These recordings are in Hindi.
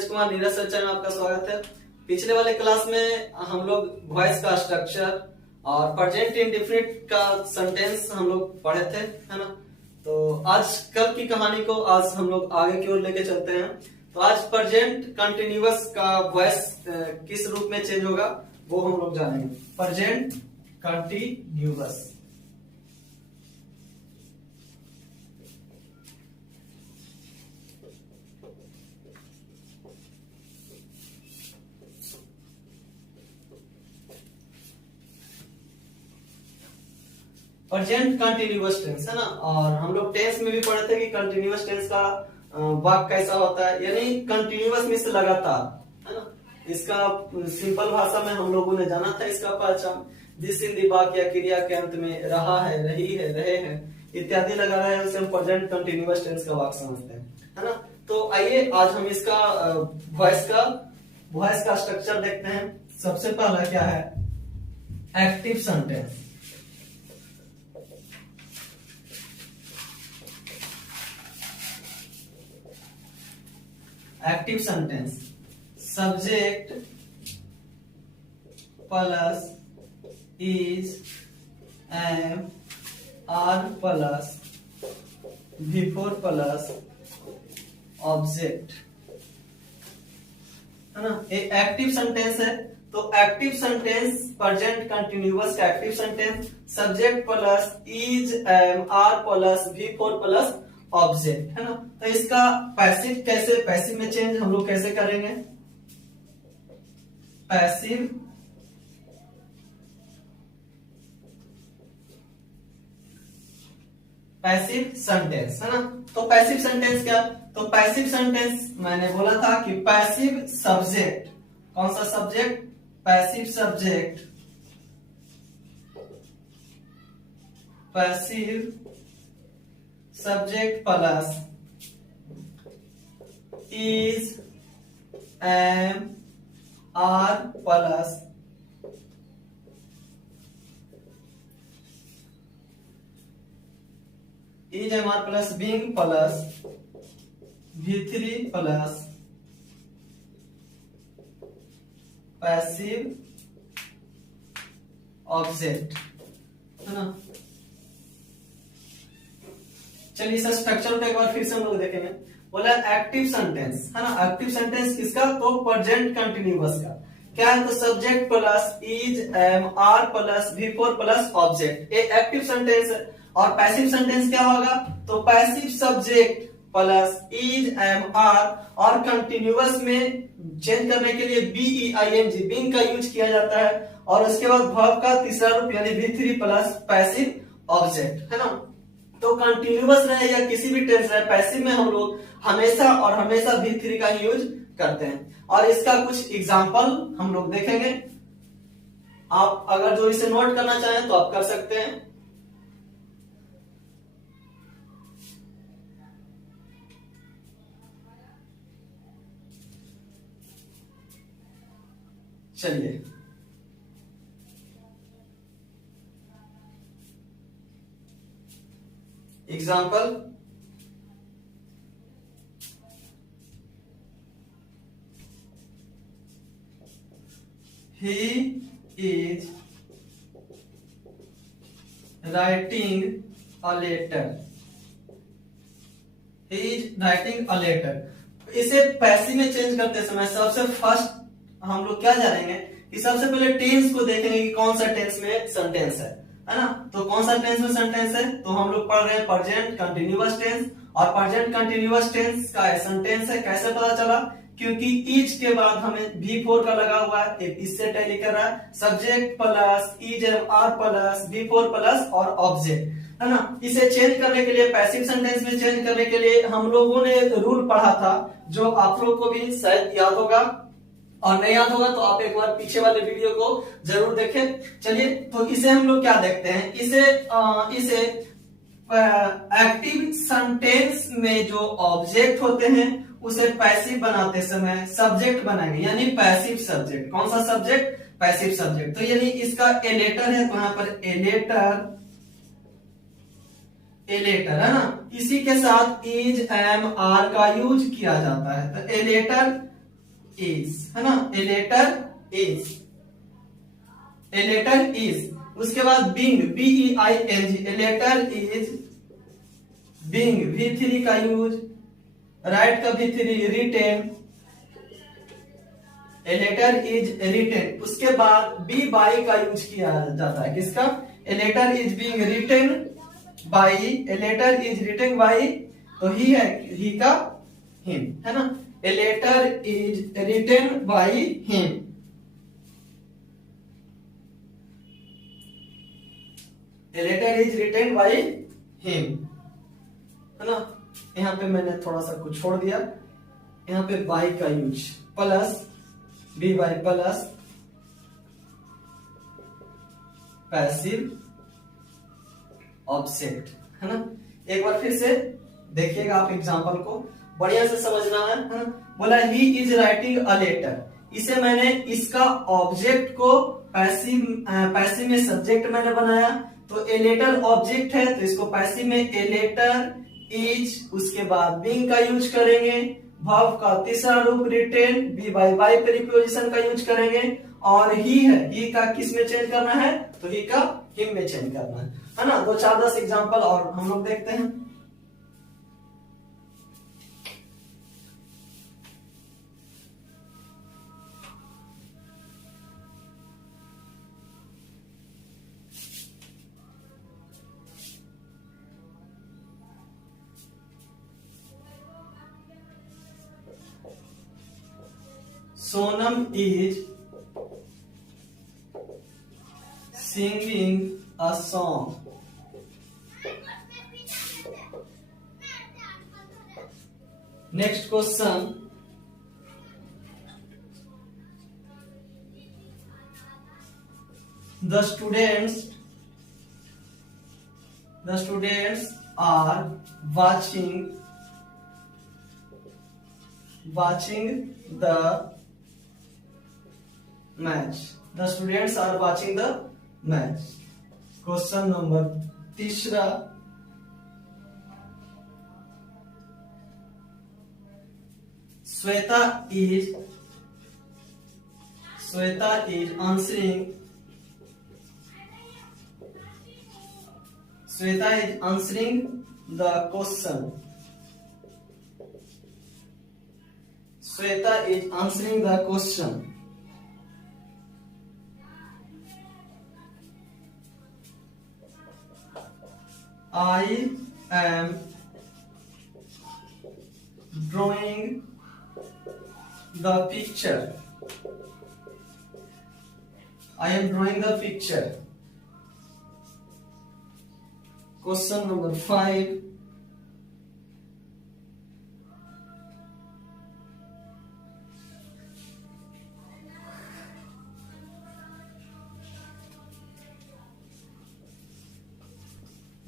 नीरज कुमार नीरज सर चैनल में आपका स्वागत है। पिछले वाले क्लास में हम लोग वॉइस का स्ट्रक्चर और प्रेजेंट इंडेफिनिट का सेंटेंस हम लोग पढ़े थे, है ना। तो आज कल की कहानी को आज हम लोग आगे की ओर लेके चलते हैं। तो आज प्रेजेंट कंटिन्यूअस का वॉइस किस रूप में चेंज होगा वो हम लोग जानेंगे। Present continuous, present continuous tense, है ना। और हम लोग टेंस में भी पढ़े थे कि कंटिन्यूअस टेंस का वाक्य कैसा होता है, यानी कंटिन्यूअस मींस लगातार, है ना। इसका सिंपल भाषा में हम लोगों ने जाना था इसका पहचान। जिस हिंदी वाक्य या क्रिया के अंत में रहा है, रही है, रहे हैं इत्यादि लगा रहा है उसे हम प्रेजेंट कंटिन्यूअस टेंस का वाक्य समझते हैं, है ना। तो आइए आज हम इसका वॉइस का स्ट्रक्चर देखते हैं। सबसे पहला क्या है, active sentence. Active sentence subject plus is, am, are plus V four plus object, है ना। ये एक्टिव सेंटेंस है। तो एक्टिव सेंटेंस प्रेजेंट कंटिन्यूअस का active sentence subject plus is, am, are plus V four plus object, है ना। तो इसका पैसिव कैसे, पैसिव में चेंज हम लोग कैसे करेंगे। पैसिव सेंटेंस, है ना। तो पैसिव सेंटेंस क्या, तो पैसिव सेंटेंस मैंने बोला था कि पैसिव सब्जेक्ट, कौन सा subject, passive subject, passive subject plus is, am, are plus is, am, are plus being plus V3 plus passive object, है ना। चलिए इस स्ट्रक्चर को एक बार फिर से हम लोग देखेंगे। बोला एक्टिव सेंटेंस, है ना। एक्टिव सेंटेंस किसका, तो प्रेजेंट कंटिन्यूअस का क्या है, तो subject plus is, am, are plus V four plus object, ये एक्टिव सेंटेंस है। और पैसिव सेंटेंस क्या होगा, तो passive subject plus is, am, are, और कंटिन्यूअस में चेंज करने के लिए बीईआईएनजी, बीइंग का यूज किया जाता है। और उसके बाद वर्ब का तीसरा रूप यानी V3 प्लस पैसिव ऑब्जेक्ट, है ना। तो कंटिन्यूअस रहे या किसी भी टेंस रहे, पैसिव में हम लोग हमेशा और हमेशा V3 का ही यूज करते हैं। और इसका कुछ एग्जांपल हम लोग देखेंगे। आप अगर जो इसे नोट करना चाहें तो आप कर सकते हैं। चलिए example, he is writing a letter, he is writing a letter। इसे पैसिव में चेंज करते समय सबसे फर्स्ट हम लोग क्या जानेंगे कि सबसे पहले टेंस को देखेंगे कि कौन सा टेंस में सेंटेंस है ना। तो कौन सा टेंस में सेंटेंस है, तो हम लोग पढ़ रहे हैं प्रेजेंट कंटिन्यूअस टेंस। और प्रेजेंट कंटिन्यूअस टेंस का सेंटेंस है, कैसे पता चला, क्योंकि इज के बाद हमें V4 का लगा हुआ है, इससे टैली कर रहा है। Subject plus is, am, are plus V4 plus और ऑब्जेक्ट, है ना। इसे चेंज करने के लिए, पैसिव सेंटेंस में चेंज करने के लिए हम लोगों ने रूल पढ़ा था, जो आप लोग को भी शायद याद होगा, और नहीं याद होगा तो आप एक बार पीछे वाले वीडियो को जरूर देखें। चलिए तो इसे हम लोग क्या देखते हैं, इसे एक्टिव सेंटेंस में जो ऑब्जेक्ट होते हैं उसे पैसिव बनाते समय सब्जेक्ट बनाएंगे, यानी पैसिव सब्जेक्ट। कौन सा सब्जेक्ट, पैसिव सब्जेक्ट। तो यानी इसका ए लेटर है, तो यहां पर ए लेटर है ना। इसी के साथ इज, एम, आर का यूज किया जाता है। तो ए लेटर इज, है ना, a letter is, a letter is. उसके बाद being, BEING, a letter is being, V3 का यूज, राइट का V3, written, a letter is written. उसके बाद बी बाई का यूज किया जाता है, किसका, a letter is being written by, a letter is written by, तो ही है, ही का हिम, है ना, a letter is written by him, a letter is written by him, है ना। यहाँ पे मैंने थोड़ा सा कुछ छोड़ दिया, यहाँ पे बाई का use, plus B Y plus passive object, है ना। एक बार फिर से देखिएगा आप एग्जांपल को, बढ़िया से समझना है ना? बोला ही इज राइटिंग अ लेटर, इसे मैंने, इसका ऑब्जेक्ट को पैसिव में सब्जेक्ट मैंने बनाया, तो ए लेटर ऑब्जेक्ट है तो इसको पैसिव में ए लेटर इज, उसके बाद बीइंग का यूज करेंगे, वर्ब का तीसरा रूप written, B Y by preposition का यूज करेंगे, और ही है, ही का किस में चेंज करना है, तो ही का हिम में चेंज करना है ना। 2 4 10 एग्जांपल और हम लोग देखते हैं। Sonam is singing a song. Next question. The students are watching the match. The students are watching the match. Question number 3. Sweta is answering the question. Sweta is answering the question. I am drawing the picture. I am drawing the picture. Question number 5.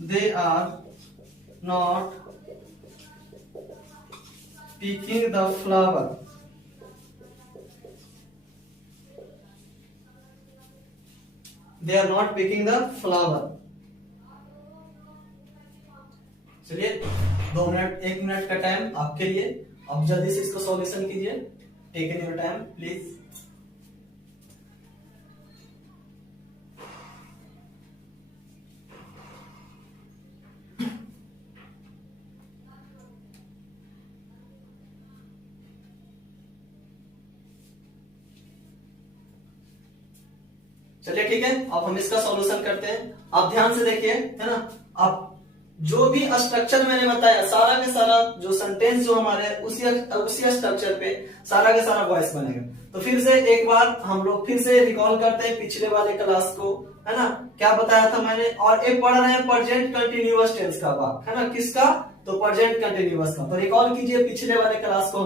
They are not picking the flower. They are not picking the flower. चलिए 2 मिनट 1 मिनट का टाइम आपके लिए, आप जल्दी से इसको सॉल्यूशन कीजिए। Take in your time please. चलिए ठीक है, अब हम इसका सॉल्यूशन करते हैं। आप ध्यान से देखिए, है ना। आप जो भी स्ट्रक्चर मैंने बताया, सारा के सारा जो सेंटेंस जो हमारे उसी स्ट्रक्चर पे सारा का सारा वॉइस बनेगा। तो फिर से एक बार हम लोग फिर से रिकॉल करते हैं पिछले वाले क्लास को, है ना। क्या बताया था मैंने, और एक पढ़ रहे हैं प्रेजेंट कंटिन्यूअस टेंस का भाग, है ना। किसका, तो प्रेजेंट कंटिन्यूअस का। तो रिकॉल कीजिए पिछले वाले क्लास को,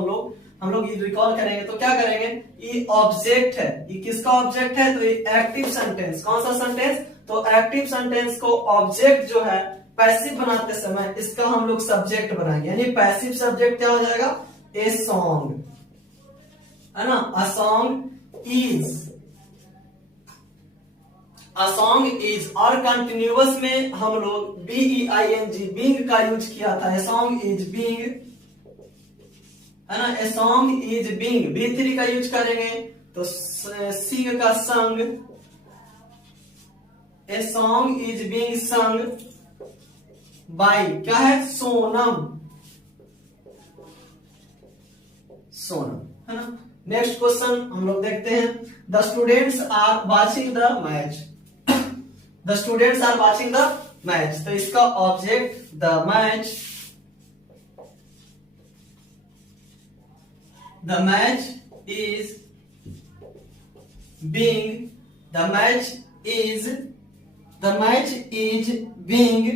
हम लोग रिकॉल करेंगे। तो क्या करेंगे, ये ऑब्जेक्ट है, ये किसका ऑब्जेक्ट है, तो ये एक्टिव सेंटेंस। कौन सा सेंटेंस, तो एक्टिव सेंटेंस को ऑब्जेक्ट जो है पैसिव बनाते समय इसका हम लोग सब्जेक्ट बनाएंगे, यानी पैसिव सब्जेक्ट क्या हो जाएगा, ए सॉन्ग, है ना। अ सॉन्ग इज, और कंटिन्यूअस में हम लोग BEING बीइंग का यूज किया था। ए सॉन्ग इज बीइंग है ना। A song is being, B3 का यूज करेंगे तो सिंग का संग, a song is being sung bye, क्या है, सोनम, सोनम, है ना। नेक्स्ट क्वेश्चन हम लोग देखते हैं, the students are watching the match, the students are watching the match, तो इसका object the match, the match is being, the match is, the match is being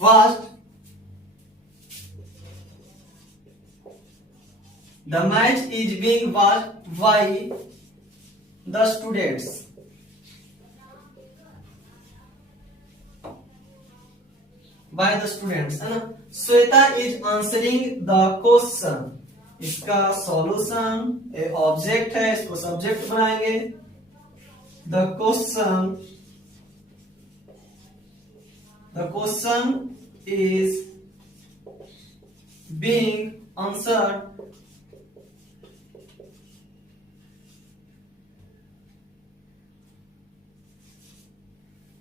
watched, the match is being watched by the students, by the students, है ना। Shweta is answering the question, इसका सॉल्यूशन ऑब्जेक्ट है, इसको सब्जेक्ट बनाएंगे, the question, the question is being answered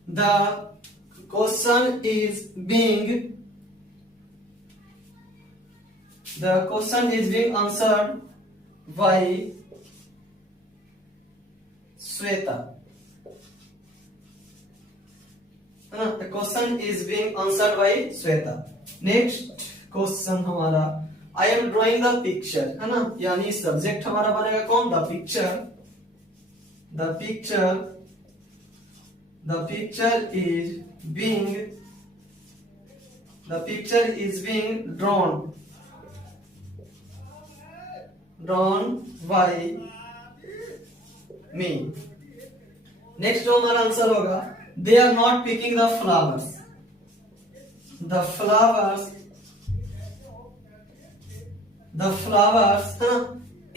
the question is being, the question is being answered by Shweta, the question is being answered by Shweta. Next question हमारा, I am drawing the picture, है ना, यानी सब्जेक्ट हमारा बनेगा कौन, the picture, the picture, the picture is being, the picture is being drawn, drawn by me. Next जो हमारा आंसर होगा, they are not picking the flowers, the flowers, the flowers, है ना।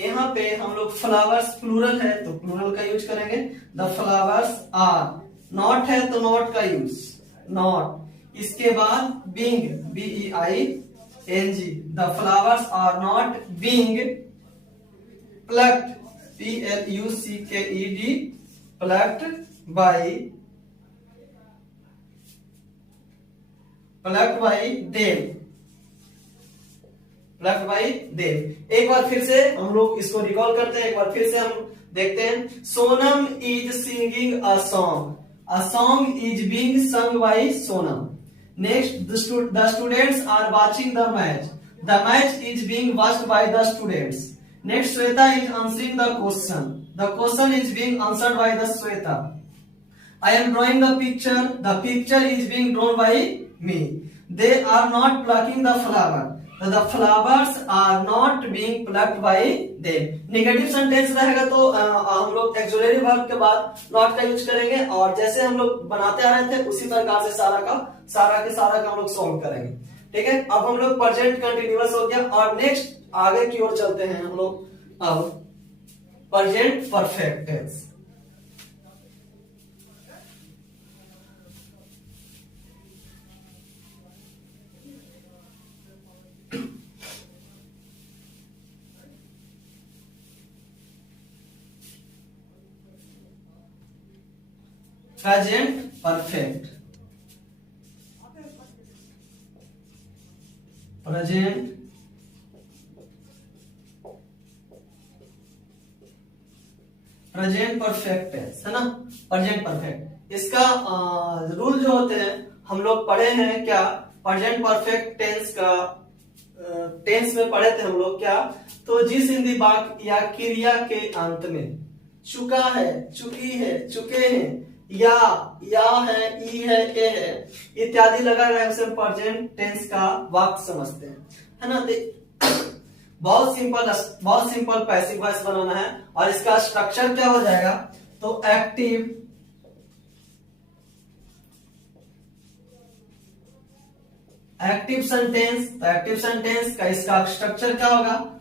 यहाँ पे हम लोग फ्लावर्स प्लूरल है तो प्लूरल का यूज करेंगे, द फ्लावर्स आर, नॉट है तो नॉट का यूज, नॉट, इसके बाद being, BEING, the flowers are not being plucked, PLUCKED, plucked by, plucked by them, plucked by them. एक बार फिर से हम लोग इसको रिकॉल करते हैं, एक बार फिर से हम देखते हैं, Sonam is singing a song, a song is being sung by Sonam. Next, the students are watching the match, the match is being watched by the students. Next, Shweta is answering the question is being answered by the Shweta. I am drawing the picture is being drawn by me. They are not plucking the flower, the flowers are not being plucked by them. Negative sentence रहेगा तो हम लोग एक्सुलरी वर्ब के बाद नॉट का यूज करेंगे, और जैसे हम लोग बनाते आ रहे थे उसी प्रकार से सारा का हम लोग सॉल्व करेंगे, ठीक है। अब हम लोग प्रेजेंट कंटिन्यूअस हो गया, और नेक्स्ट आगे की ओर चलते हैं हम लोग, अब present perfect tense. Present perfect, present perfect tense, है ना, प्रेजेंट परफेक्ट। इसका रूल जो होते हैं हम लोग पढ़े हैं क्या, प्रेजेंट परफेक्ट टेंस का टेंस में पढ़े थे हम लोग क्या, तो जिस हिंदी वाक्य या क्रिया के अंत में चुका है, चुकी है, चुके हैं, या है, ई है, ए है इत्यादि लगा रहे उसे प्रेजेंट टेंस का वाक्य समझते हैं, है ना। बहुत सिंपल पैसिव वॉइस बनाना है, और इसका स्ट्रक्चर क्या हो जाएगा, तो एक्टिव सेंटेंस का इसका स्ट्रक्चर क्या होगा,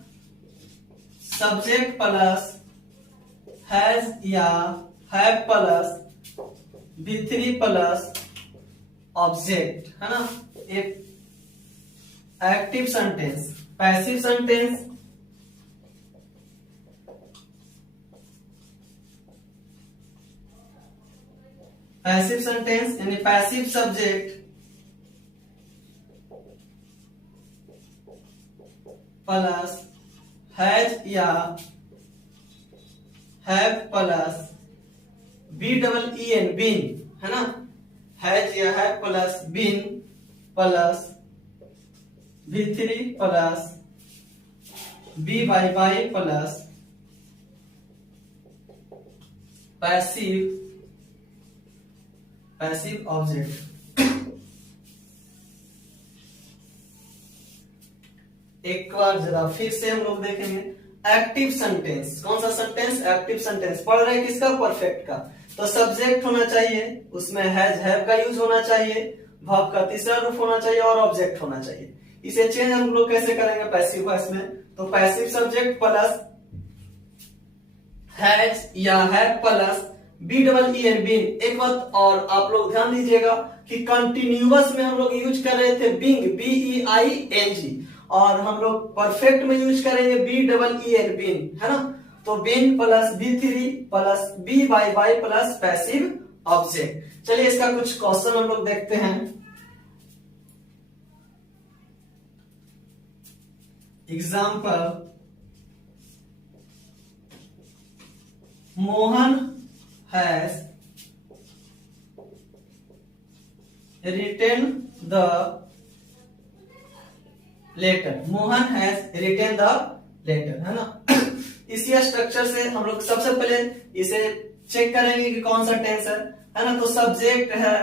सब्जेक्ट प्लस हैज या have plus B3 plus object, है ना। Active sentence, passive sentence, passive sentence यानी पैसिव सब्जेक्ट प्लस हैज या have plus B double E N been, है ना, हैज या have plus been plus V3 plus B Y plus passive object. एक बार जरा फिर से हम लोग देखेंगे एक्टिव सेंटेंस। कौन सा सेंटेंस? Active sentence. पढ़ रहे किसका? परफेक्ट का। तो सब्जेक्ट होना चाहिए, उसमें हैज हैव का यूज होना चाहिए, वर्ब का तीसरा रूप होना चाहिए और ऑब्जेक्ट होना चाहिए। इसे चेंज हम लोग कैसे करेंगे पैसिव वॉइस में? तो पैसिव सब्जेक्ट प्लस हैज या have plus B double E N been. एक बात और आप लोग ध्यान दीजिएगा कि कंटिन्यूअस में हम लोग यूज कर रहे थे बिंग, BEING, और हम लोग परफेक्ट में यूज करेंगे B double E N been, है ना। तो been plus B3 plus B Y plus passive object. चलिए इसका कुछ क्वेश्चन हम लोग देखते हैं। Example, Mohan has written the letter। Mohan has written the letter, है ना। इसी स्ट्रक्चर से हम लोग सबसे पहले इसे चेक करेंगे कि कौन सा टेंस है ना। तो सब्जेक्ट है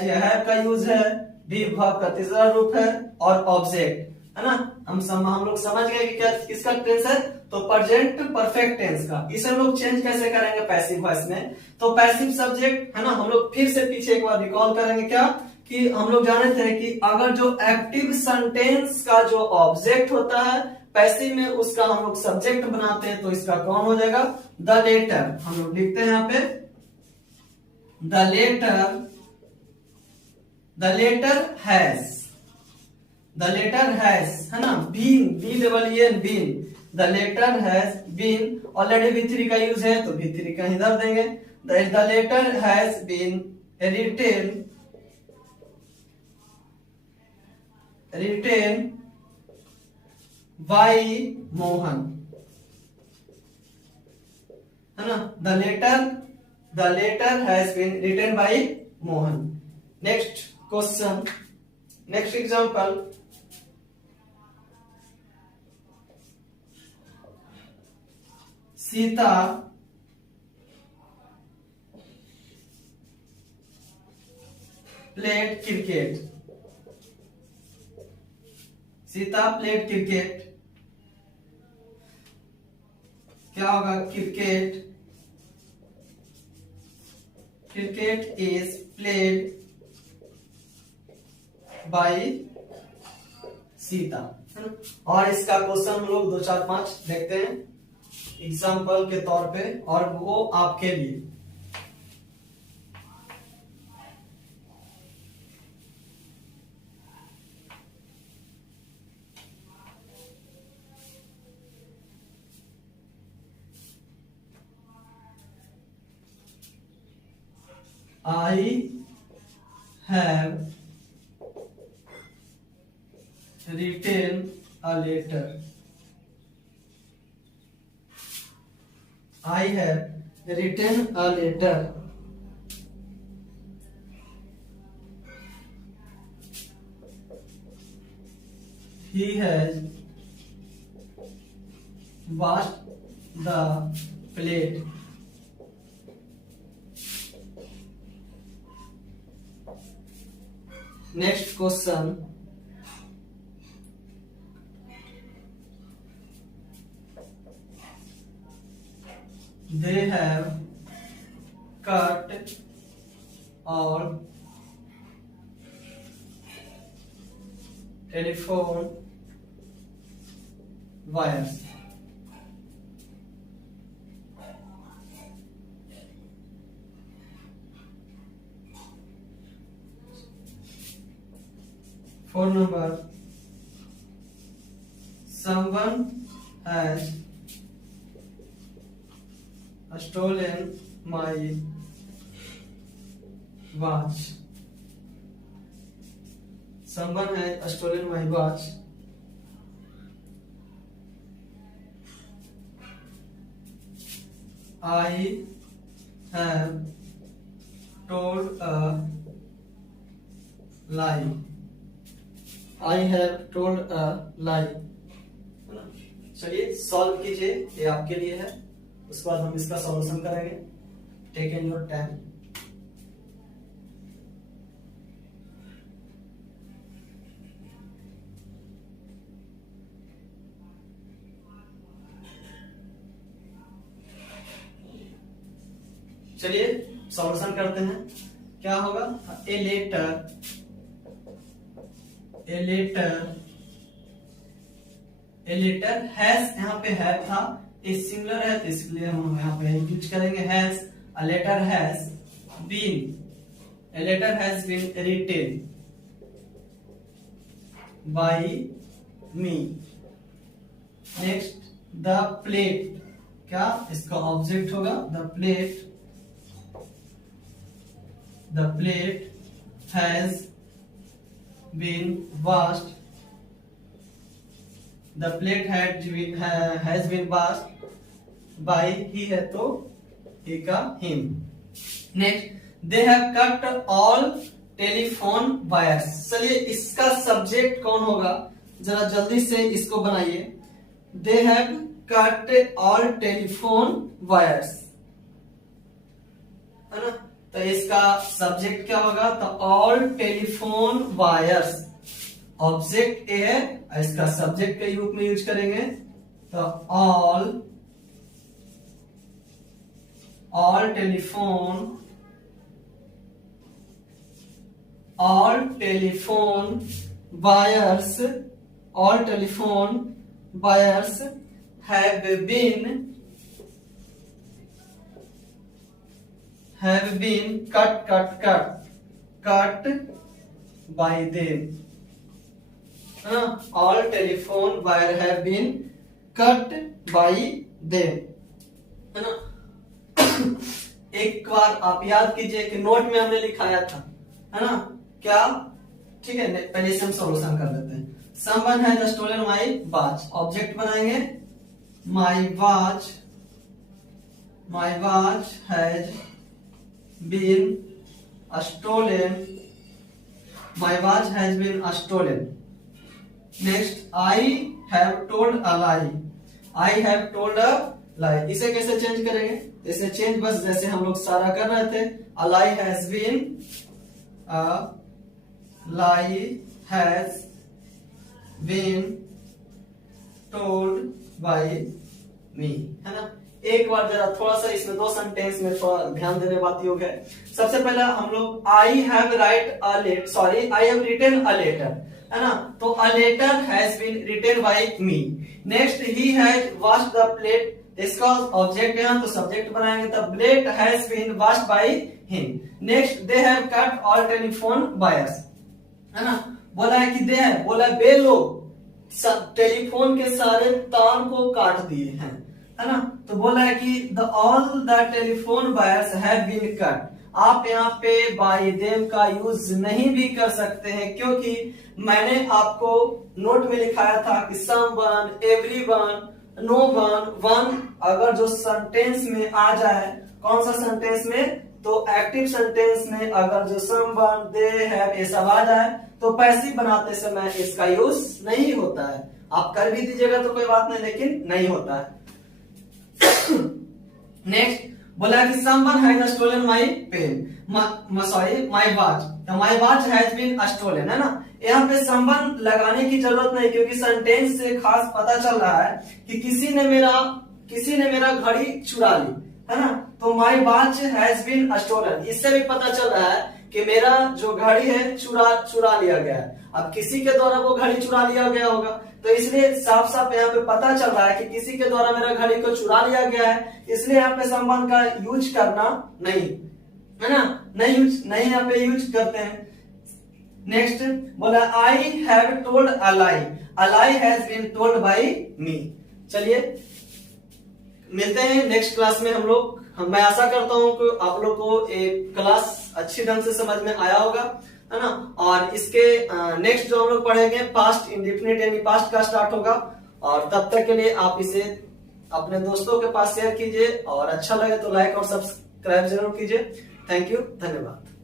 जी, हैव का यूज है, भी वर्ब का तीसरा रूप है और ऑब्जेक्ट, है ना। हम लोग समझ गए कि क्या किसका टेंस है? तो प्रेजेंट परफेक्ट टेंस का। इसे हम लोग चेंज कैसे करेंगे पैसिव वॉइस में? तो पैसिव सब्जेक्ट, है ना, हम लोग फिर से पीछे एक बार रिकॉल करेंगे क्या कि हम लोग जाने थे कि अगर जो एक्टिव सेंटेंस का जो ऑब्जेक्ट होता है पैसिव में, उसका हम लोग सब्जेक्ट बनाते हैं, तो इसका कौन हो जाएगा? The letter. हम लोग लिखते हैं यहाँ पे the letter has, the letter has, है ना, been, B double E N been, the letter has been. Already V3 का यूज है तो V3 का इधर देंगे। The letter has been written by Mohan, है ना। The letter has been written by Mohan. Next question, next example, Sita played cricket. Sita played cricket, क्या होगा? Cricket is played by Sita, है ना। और इसका क्वेश्चन हम लोग 2 4 5 देखते हैं एग्जाम्पल के तौर पे, और वो आपके लिए। I have written a letter. I have written a letter. He has washed the plate. Next question. They have cut all telephone wires. Phone number someone has stolen my watch. Someone has stolen my watch. I have told a lie. I have told a lie. चलिए सॉल्व कीजिए, ये आपके लिए है, उसके बाद हम इसका सॉल्यूशन करेंगे। Take in your time. चलिए सॉल्यूशन करते हैं। क्या होगा? ए लेटर हैज, यहाँ पे है था, ए सिंगुलर है तो इसलिए हम यहाँ पे यूज करेंगे has. A letter has been written by me. Next the plate, क्या इसका ऑब्जेक्ट होगा? The plate has been washed. The plate has been washed by, he है तो he का him. Next, they have cut all telephone wires. चलिए इसका सब्जेक्ट कौन होगा? जरा जल्दी से इसको बनाइए। They have cut all telephone wires, है ना? तो इसका सब्जेक्ट क्या होगा? तो all telephone wires, object A है, इसका सब्जेक्ट के रूप में यूज करेंगे तो all telephone wires have been cut by them. All telephone wire have been cut by them, है ना? एक बार आप याद कीजिए कि नोट में हमने लिखाया था, है ना? क्या? ठीक है, पहले से हम सॉल्यूशन कर देते हैं। Someone has stolen my watch, object बनाएंगे my watch has been stolen. My watch has been stolen. Next, I have told a lie. I have told a lie. इसे कैसे चेंज करेंगे? इसे चेंज बस जैसे हम लोग सारा कर रहे थे। A lie has been told by me, है ना? एक बार जरा थोड़ा सा इसमें दो सेंटेंस में थोड़ा ध्यान देने बात योग है। सबसे पहला हम लोग I have written a letter, है ना? तो a letter has been written by me. Next, he has washed the plate, इसका ऑब्जेक्ट है तो सब्जेक्ट बनाएंगे तो plate has been washed by him. Next, they have cut all telephone wires, है ना? बोला है कि दे है, बोला वे लोग टेलीफोन के सारे तार को काट दिए हैं, है ना? तो बोला है कि all the telephone wires have been cut. आप यहाँ पे बाय देम का यूज नहीं भी कर सकते हैं, क्योंकि मैंने आपको नोट में लिखाया था कि समवन, एवरीवन, नो वन अगर जो सेंटेंस में आ जाए, कौन सा सेंटेंस में? तो एक्टिव सेंटेंस में अगर जो समवन, दे, हैव ये सब आ जाए तो पैसिव बनाते समय इसका यूज नहीं होता है। आप कर भी दीजिएगा तो कोई बात नहीं, लेकिन नहीं होता है। नेक्स्ट बोला कि someone has stolen my pen, my watch, तो my watch has been stolen, है ना? यहाँ पे someone लगाने की जरूरत नहीं, क्योंकि सेंटेंस से खास पता चल रहा है कि किसी ने मेरा घड़ी चुरा ली, है ना? तो my watch has been stolen, इससे भी पता चल रहा है कि मेरा जो घड़ी है चुरा लिया गया है। अब किसी के द्वारा वो घड़ी चुरा लिया गया होगा, तो इसलिए साफ साफ यहाँ पे पता चल रहा है कि किसी के द्वारा मेरा घड़ी को चुरा लिया गया है, इसलिए यहाँ पे संबंध का यूज करना नहीं, है ना? नहीं यहाँ पे यूज करते हैं। नेक्स्ट बोला I have told a lie, a lie has been told by me. चलिए मिलते हैं नेक्स्ट क्लास में हम लोग। मैं आशा करता हूं कि आप लोग को एक क्लास अच्छी ढंग से समझ में आया होगा, है ना। और इसके नेक्स्ट जो हम लोग पढ़ेंगे पास्ट इंडेफिनिट यानी पास्ट का स्टार्ट होगा। और तब तक के लिए आप इसे अपने दोस्तों के पास शेयर कीजिए और अच्छा लगे तो लाइक और सब्सक्राइब जरूर कीजिए। थैंक यू, धन्यवाद।